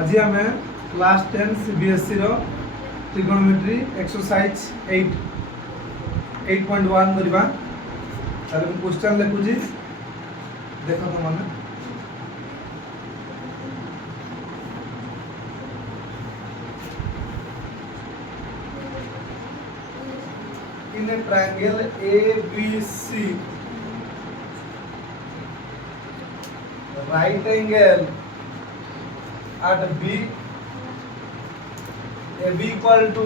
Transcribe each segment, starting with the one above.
आज आम class 10 CBSE रो trigonometry exercise 8.1 करवा तारे क्वेश्चन लिखुची देख तो मैंने in a triangle ABC right angle at B AB equal to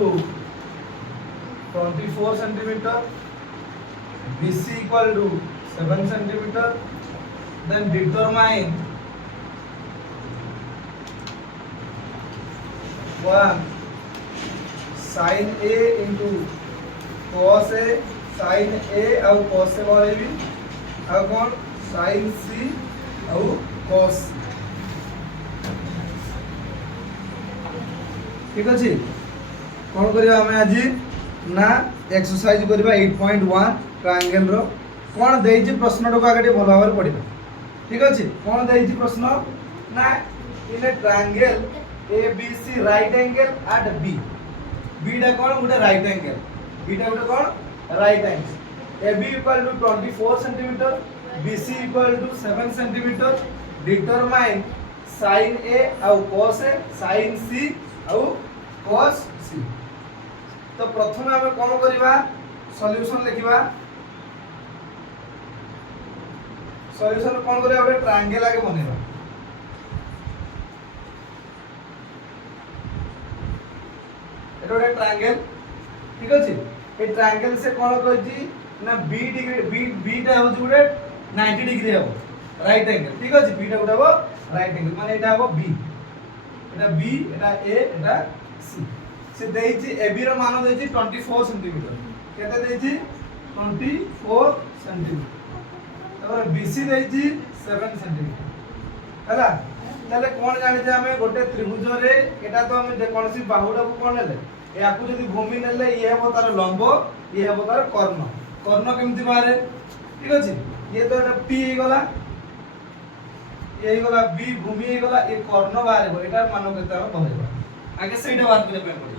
24 centimeter, BC equal to 7 centimeter, then determine 1 sin A into cos A sin A ଆଉ cos A बनेबी ଆଉ कोन sin C ଆଉ cos ठीक अछि कोन करिया हमें आज ना एक्सरसाइज करिबा 8.1 ट्रायंगल रो कोन देइछि प्रश्न को आगे भल भाव पढ़िबा ठीक अछि कोन देइछि प्रश्न ना in a triangle ABC right angle at B B डा कोन गुटे राइट एंगल B डा गुटे कोन right angle AB equal to 24 centimetre BC equal to 7 centimetre determine sin A और cos A sin C और cos C तो प्रथम हम कोन करिबा सॉल्यूशन लिखिबा सॉल्यूशन कोन करिबा एक ट्रायंगल आगे बनेबा एटा एक ट्रायंगल ठीक अछि ए ट्रायंगल से कोन कहछि ना B डिग्री B टा हो गुटे 90 डिग्री हो राइट एंगल ठीक अछि B टा गुटे हो राइट एंगल माने एटा हो B Etah A Etah C से देइछि AB रो मान देइछि 24 सेंटीमीटर केते देइछि 24 सेंटीमीटर तबर BC देइछि 7 सेंटीमीटर हला ताले कोन जानि जे हमें गोटे त्रिभुज रे एटा तो हमें जे कोनसी बाहुडा को कोन लेले याकू जदी भूमि नेले ये हेबो तार लंब ये हेबो तार कर्ण कर्ण केमति बारे ठीक अछि ये तो एटा P गला ये गला B भूमि गला ये कर्ण बारे गो एटा मान केते हम कहबा आगे सेटा बात करे पे पड़ी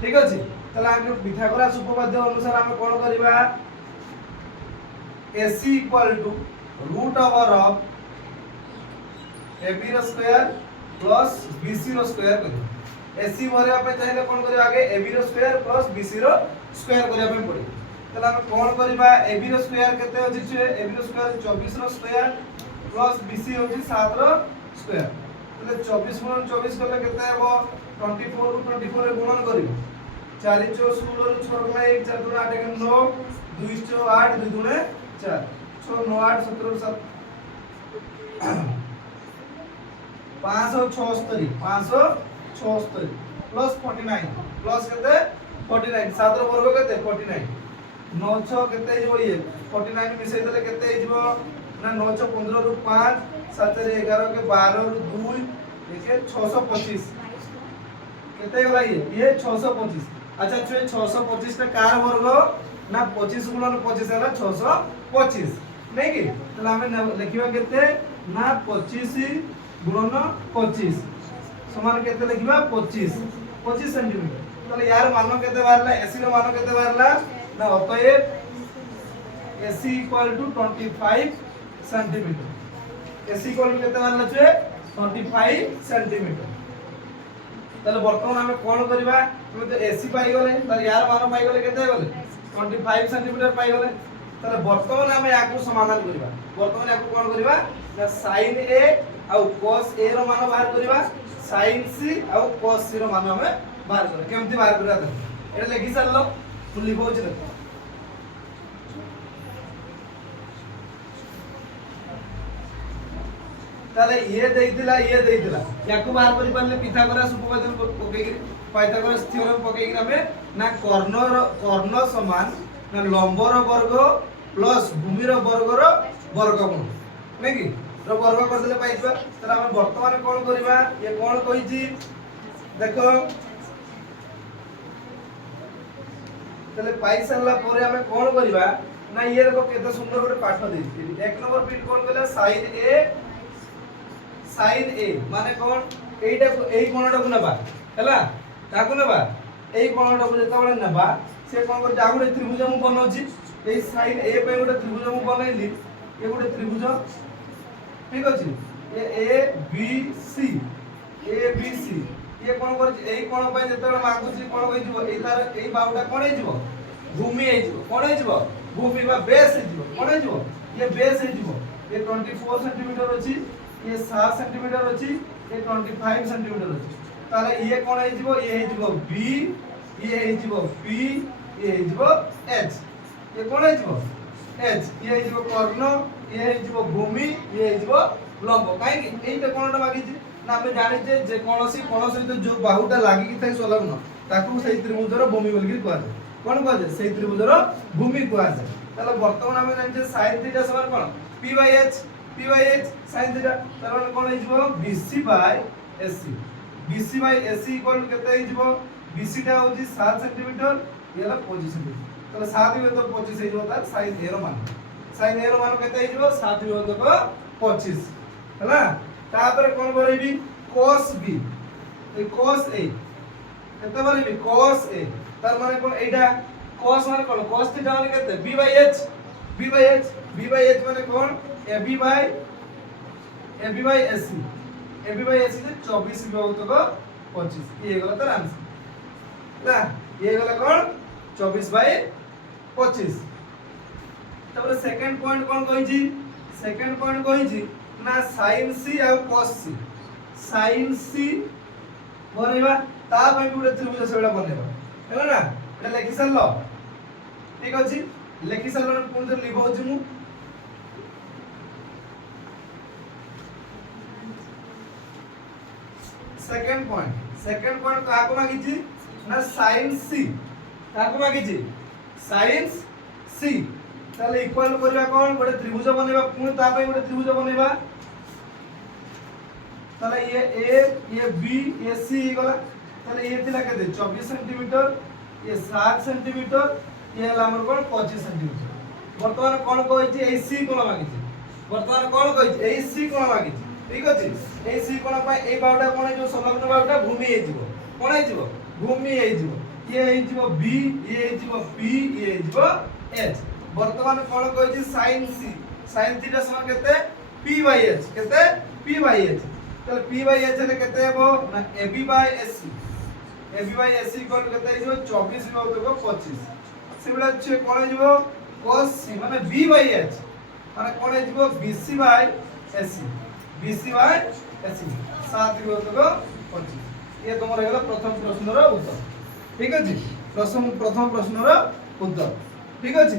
ठीक अछि तला आगे पिथागोरस उपपाद्य अनुसार हम कोन करबा AC equal to root over of AB रो स्क्वायर प्लस BC रो स्क्वायर कर AC भरे पे चाहिले कोन करबा आगे AB रो स्क्वायर प्लस BC रो स्क्वायर करबा पे पड़ी तला हम कोन करबा AB रो स्क्वायर केते अछि छे AB रो स्क्वायर 24 रो स्क्वायर प्लस BC होछि 7 रो स्क्वायर तले 24 गुणन 24 करले केते हेबो 24 को 24 रे गुणन करिवो 4 4 16 रो 6 गला 1 4 2 8 1 9 2 8 2 2 4 6 9 8 17 7 576 प्लस 49 प्लस केते 49 7 रो वर्ग केते 49 9 6 केते हिजो ये 49 मिसै देले केते हिजो ना 9 6 15 रो 5 7 रे 11 के 12 रो 2 एके 625 केते गला ये 625 अच्छा छे 625 टा कार वर्ग ना 25 गुणन 25 हैला 625 नै कि तला हमें लिखिबा केते ना 25 गुणन 25 समान केते लिखिबा 25 सेंटीमीटर तले यार मान केते बारला AC रो मान केते बारला ना अतएव AC equal to 25 centimetre AC equal to केते बारला छे 25 सेंटीमीटर तले वर्तमान हमें कोन करबा हम तो AC पाई गले त यार मान पाई गले केते गले 25 सेंटीमीटर पाई गले तले वर्तमान हमें याकू समाधान करबा वर्तमान याकू कोन करबा ना sin A uh cos A रो मान बाहर करबा sin C आ cos C रो मान हमें बाहर करे केमति बाहर करबा त एटा लिखि सरलो फुल लिखो छै देखो ताले ये देइतिला याकू बाहर करि परले पिथागोरस उपपाद्य पके कि पाइथागोरस थ्योरम पके कि हमें ना कर्ण समान ना लंब रो वर्ग प्लस भूमि रो वर्गमूल नै कि रो वर्ग कर देले पाइबा तला हम वर्तमान कोन करबा ये कोन कहिछि देखो तले पाई सरला परे हमें कोन करबा ना ये देखो केते सुंदर गोटे पाठ देछि एक नंबर बिट कोन कहला sin A माने कोन এইটা এই কোণটাକୁ নেবা ହେଲା ତାକୁ ନେବା এই কোণটাକୁ ଯେତେବେଳେ ନେବା ସେ কোণ କରୁଛି ଆଉ ଗୋଟେ ତ୍ରିଭୁଜ ମୁଁ ବନଉଛି এই ସାଇଡ ଏ ପାଇଁ ଗୋଟେ ତ୍ରିଭୁଜ ମୁଁ ବନେଇଲି ଏ ଗୋଟେ ତ୍ରିଭୁଜ ঠিক ଅଛି ए बी सी ये कोण करछि एई कोण पय जेतेबेला मागुछि कोण होई जिवो एई तार एई बाहुटा कोण होई जिवो भूमि होई जिवो कोण होई जिवो भूमि बा बेस होई जिवो कोण होई जिवो ये बेस होई जिवो ये 24 सेंटीमीटर अछि ये 7 सेंटीमीटर अछि ये 25 सेंटीमीटर अछि ताले ये कोण होई जिवो ये होई जिवो बी ये होई जिवो पी ये होई जिवो एच ये कोण होई जिवो एच ये होई जिवो कर्ण ये होई जिवो भूमि ये होई जिवो लंब काई एईटा कोणटा मागिछि ना हम जानि जे कोनोसी कोन सहित जो बाहुटा लागि कि थाई संलग्न ताकू सेई त्रिभुजर भूमि बोलि कहै कोन कहै सेई त्रिभुजर भूमि कहै ताले वर्तमान हम जानि जे sin थीटा समान कोन p by h sin theta तार कोन होई जिवो bc by ac इक्वल केते होई जिवो bc टा होजी 7 सेंटीमीटर येला 25 सेंटीमीटर ताले 7 में तो 25 होई जिवो तार sin a रो मान केते होई जिवो 7 में तो 25 हला तापर कोन बरेबी cos b A cos a केते बरेबी cos a तार माने कोन एटा cos माने कोन cos थीटा माने केते b by h माने कोन ab by ac से 24 विभक्त को 25 ये गला तार आंसर ना ये गला कोन 24 by 25 तापर सेकंड पॉइंट कोन कहि छी ना sin c आ cos c sin c बनेबा ता पय गुडे त्रिभुज सेबडा बनेबा हेला ना एटा लेखि सल्लो ठीक अछि लेखि सल्लो पुन तो लिखौछि मु सेकंड पॉइंट का को मागिछि ना sin c का को मागिछि sin c ताले इक्वल करबा कोन गोटे त्रिभुज बनेबा पुन ता पय गोटे त्रिभुज बनेबा ताले ये a ये b ये c गला ताले ये थिला केते 24 सेंटीमीटर ये 7 सेंटीमीटर ये हला हमर कोन 25 सेंटीमीटर वर्तमान कोन कहै छी ए c कोन मागिछि वर्तमान कोन कहै छी ए c कोन मागिछि ठीक अछि ए c कोन पय ए बाउडा कोन जो संलग्न बाउडा भूमि हे जिवो कोन हे जिवो भूमि हे जिवो ये हे जिवो b ये हे जिवो p ये हे जिवो h वर्तमान कोन कहै छी sin c sin थीटा समान केते p by h केते p by h तले p by h ले केते हेबो ना ab by ac इक्वल केते हिजो 24 विभक्त को 25 सिमिलर छै कोन हिजो cos c माने b by h माने कोन हिजो bc by ac 7 विभक्त को 25 ये तुमर हेला प्रथम प्रश्नर उत्तर ठीक अछि प्रथम प्रश्नर उत्तर ठीक अछि।